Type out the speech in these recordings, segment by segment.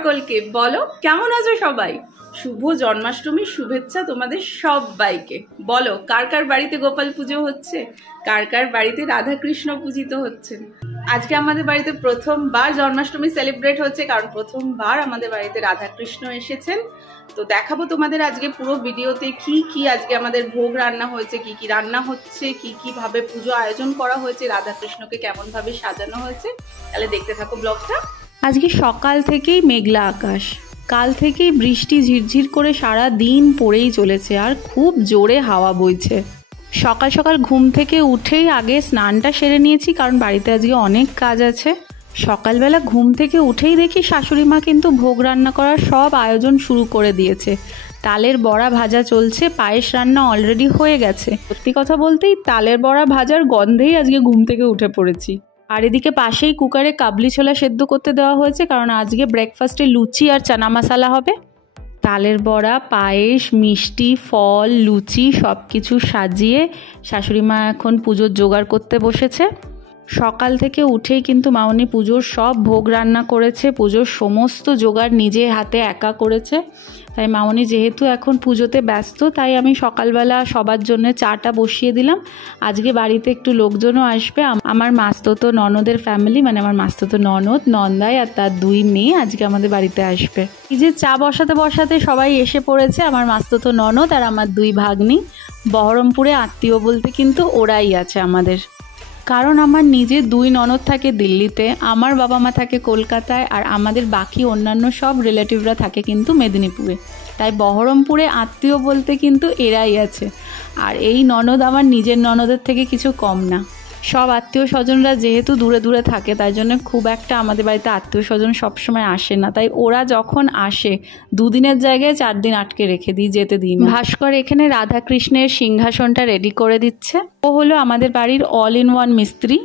সকলকে। বলো কেমন আছো সবাই? শুভ জন্মাষ্টমীর শুভেচ্ছা তোমাদের সবাইকে। বলো কার কার বাড়িতে গোপাল পুজো হচ্ছে, কার কার বাড়িতে রাধা কৃষ্ণ পূজিত হচ্ছেন। আজকে আমাদের বাড়িতে প্রথমবার জন্মাষ্টমী সেলিব্রেট হচ্ছে, কারণ প্রথমবার আমাদের বাড়িতে রাধা কৃষ্ণ এসেছেন। তো দেখাবো তোমাদের আজকে পুরো ভিডিওতে কি কি আজকে আমাদের ভোগ রান্না হয়েছে, কি কি রান্না হচ্ছে, কি কি ভাবে পুজো আয়োজন করা হয়েছে, রাধা কৃষ্ণকে কেমন ভাবে সাজানো হয়েছে। তাহলে দেখতে থাকো ব্লগটা। আজকে সকাল থেকেই মেঘলা আকাশ, কাল থেকেই বৃষ্টি ঝিরঝির করে সারা দিন পড়েই চলেছে, আর খুব জোরে হাওয়া বইছে। সকাল সকাল ঘুম থেকে উঠেই আগে স্নানটা সেরে নিয়েছি, কারণ বাড়িতে আজকে অনেক কাজ আছে। সকালবেলা ঘুম থেকে উঠেই দেখি শাশুড়ি মা কিন্তু ভোগ রান্না করার সব আয়োজন শুরু করে দিয়েছে। তালের বড়া ভাজা চলছে, পায়েস রান্না অলরেডি হয়ে গেছে। সত্যি কথা বলতেই তালের বড়া ভাজার গন্ধেই আজকে ঘুম থেকে উঠে পড়েছি। আর এদিকে পাশেই কুকারে কাবলি ছোলা সেদ্ধ করতে দেওয়া হয়েছে, কারণ আজকে ব্রেকফাস্টে লুচি আর চানা মশলা হবে। তালের বড়া, পায়েস, মিষ্টি, ফল, লুচি সব কিছু সাজিয়ে শাশুড়ি মা এখন পুজোর জোগাড় করতে বসেছে। সকাল থেকে উঠেই কিন্তু মামনি পুজোর সব ভোগ রান্না করেছে, পুজোর সমস্ত জোগাড় নিজে হাতে একা করেছে। তাই মামনি যেহেতু এখন পুজোতে ব্যস্ত, তাই আমি সকালবেলা সবার জন্য চাটা বসিয়ে দিলাম। আজকে বাড়িতে একটু লোকজনও আসবে, আমার মাস্ততো ননদের ফ্যামিলি, মানে আমার মাস্ততো ননদ, নন্দাই আর তার 2 মেয়ে আজকে আমাদের বাড়িতে আসবে। এই যে চা বসাতে বসাতে সবাই এসে পড়েছে, আমার মাস্ততো ননদ আর আমার 2 ভাগ্নি। বহরমপুরে আত্মীয় বলতে কিন্তু ওরাই আছে আমাদের, কারণ আমার নিজের 2 ননদ থাকে দিল্লিতে, আমার বাবা মা থাকে কলকাতায়, আর আমাদের বাকি অন্যান্য সব রিলেটিভরা থাকে কিন্তু মেদিনীপুরে। তাই বহরমপুরে আত্মীয় বলতে কিন্তু এরাই আছে। আর এই ননদ আমার নিজের ননদের থেকে কিছু কম না। সব আত্মীয় স্বজনরা যেহেতু দূরে দূরে থাকে, তাই জন্য খুব একটা আমাদের বাড়িতে আত্মীয় স্বজন সবসময় আসে না। তাই ওরা যখন আসে 2 দিনের জায়গায় 4 দিন আটকে রেখে দিই, যেতে দিই না। ভাস্কর এখানে রাধা কৃষ্ণের সিংহাসনটা রেডি করে দিচ্ছে। ও হলো আমাদের বাড়ির অল ইন ওয়ান মিস্ত্রি,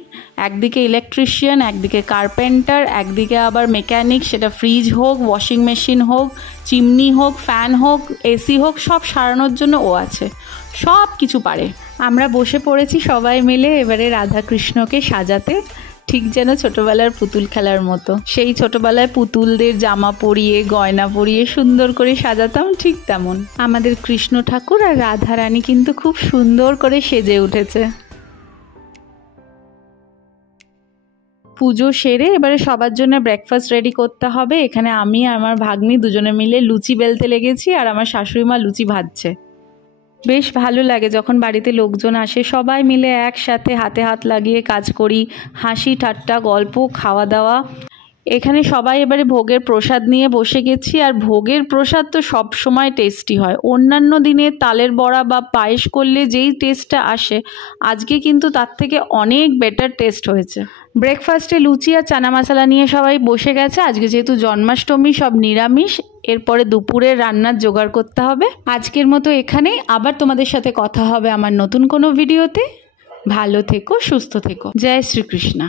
একদিকে ইলেকট্রিশিয়ান, একদিকে কার্পেন্টার, একদিকে আবার মেকানিক। সেটা ফ্রিজ হোক, ওয়াশিং মেশিন হোক, চিমনি হোক, ফ্যান হোক, এসি হোক, সব সারানোর জন্য ও আছে, সব কিছু পারে। আমরা বসে পড়েছি সবাই মিলে এবারে রাধা কৃষ্ণকে সাজাতে, ঠিক যেন ছোটবেলার পুতুল খেলার মতো। সেই ছোটবেলায় পুতুলদের জামা পরিয়ে গয়না পরিয়ে সুন্দর করে সাজাতাম, ঠিক তেমন আমাদের কৃষ্ণ ঠাকুর আর রাধা রানী কিন্তু খুব সুন্দর করে সেজে উঠেছে। পুজো সেরে এবারে সবার জন্য ব্রেকফাস্ট রেডি করতে হবে। এখানে আমি আর আমার ভাগ্নি দুজনে মিলে লুচি বেলতে লেগেছি, আর আমার শাশুড়ি মা লুচি ভাজছে। বেশ ভালো লাগে যখন বাড়িতে লোকজন আসে, সবাই মিলে একসাথে হাতে হাত লাগিয়ে কাজ করি, হাসি ঠাট্টা, গল্প, খাওয়া দাওয়া। এখানে সবাই এবারে ভোগের প্রসাদ নিয়ে বসে গেছি, আর ভোগের প্রসাদ তো সব সময় টেস্টি হয়। অন্যান্য দিনে তালের বড়া বা পায়েস করলে যেই টেস্টটা আসে, আজকে কিন্তু তার থেকে অনেক বেটার টেস্ট হয়েছে। ব্রেকফাস্টে লুচি আর চানা মশলা নিয়ে সবাই বসে গেছে। আজকে যেহেতু জন্মাষ্টমী, সব নিরামিষ। এরপরে দুপুরের রান্নার জোগাড় করতে হবে। আজকের মতো এখানেই, আবার তোমাদের সাথে কথা হবে আমার নতুন কোনো ভিডিওতে। ভালো থেকো, সুস্থ থেকো। জয় শ্রীকৃষ্ণ।